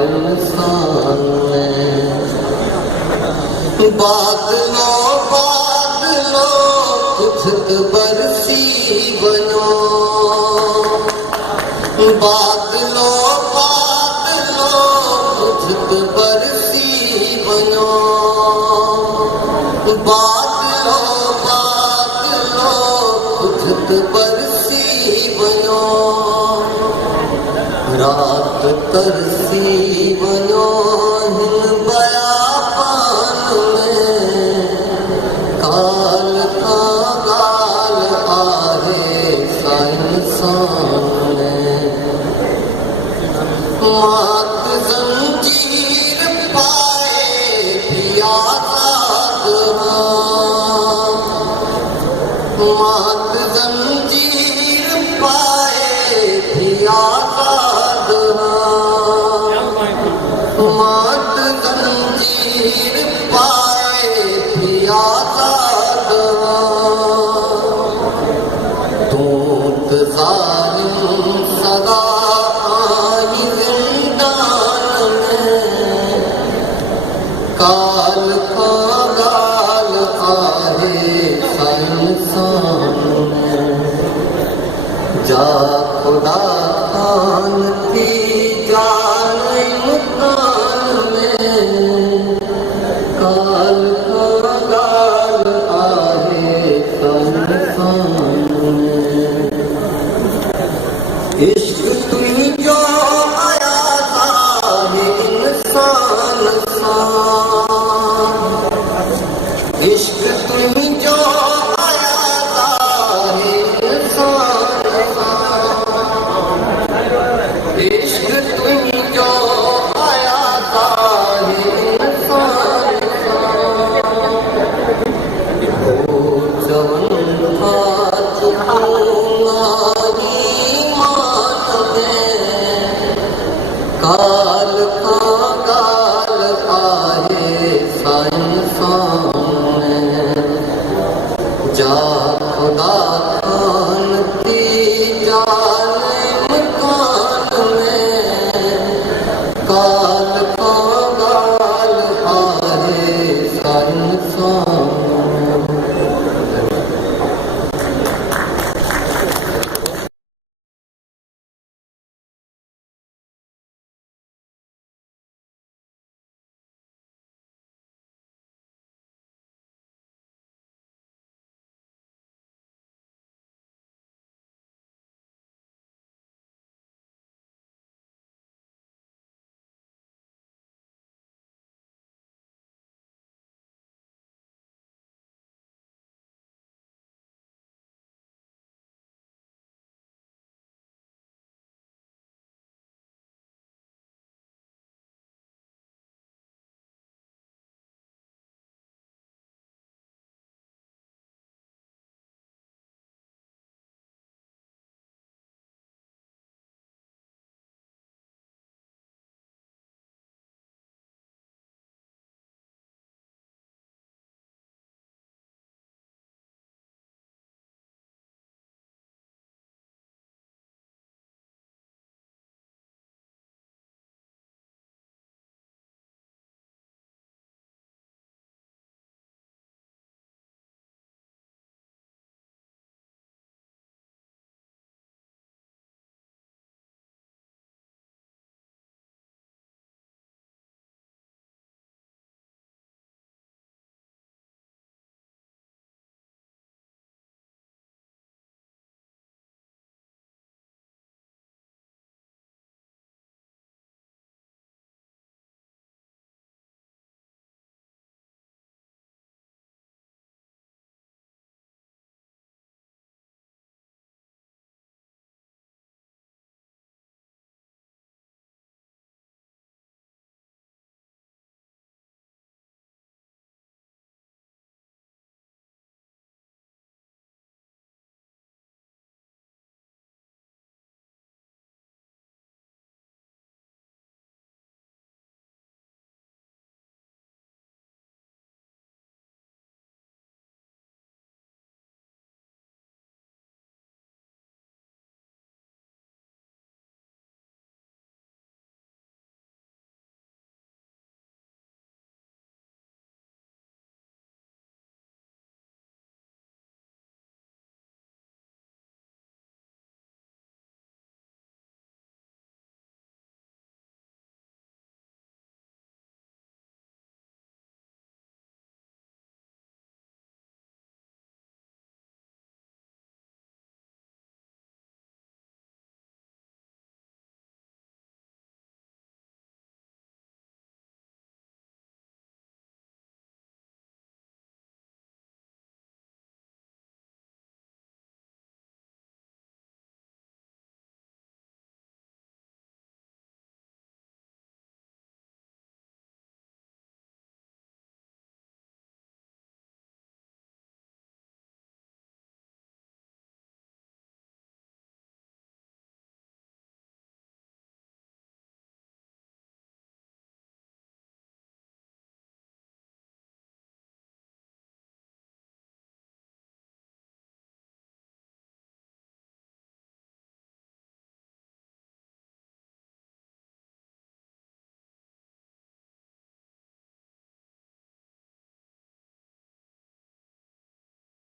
इंसान में। बादलों बादलों कुछ बरसी बनो, बादलों बादलों कुछ बरसी बनो, बादलों बादलों कुछ बरसी बनो, रात तरसी बनो हिन बयापान में, काल का गाल आहे सा इंसान में। मात जंजीर पाए भी आजाद हाँ, मात जंजीर पाए भी आजाद हाँ, मात जंजीर पाए भी आजाद हाँ। तूत जालिम सदा आई जिंदान में, काल का गाल आहे सा इंसान में। जा खुदा खान की जान इम्कान में, काल का गाल आहे सा इंसान में। इश्क तुम जो आया है इंसान सा, इश्क तुम जो आया है इंसान सा, इश्क तुम जो आया है इंसान सा। ओ जवन था चुकूंगा ईमान में, का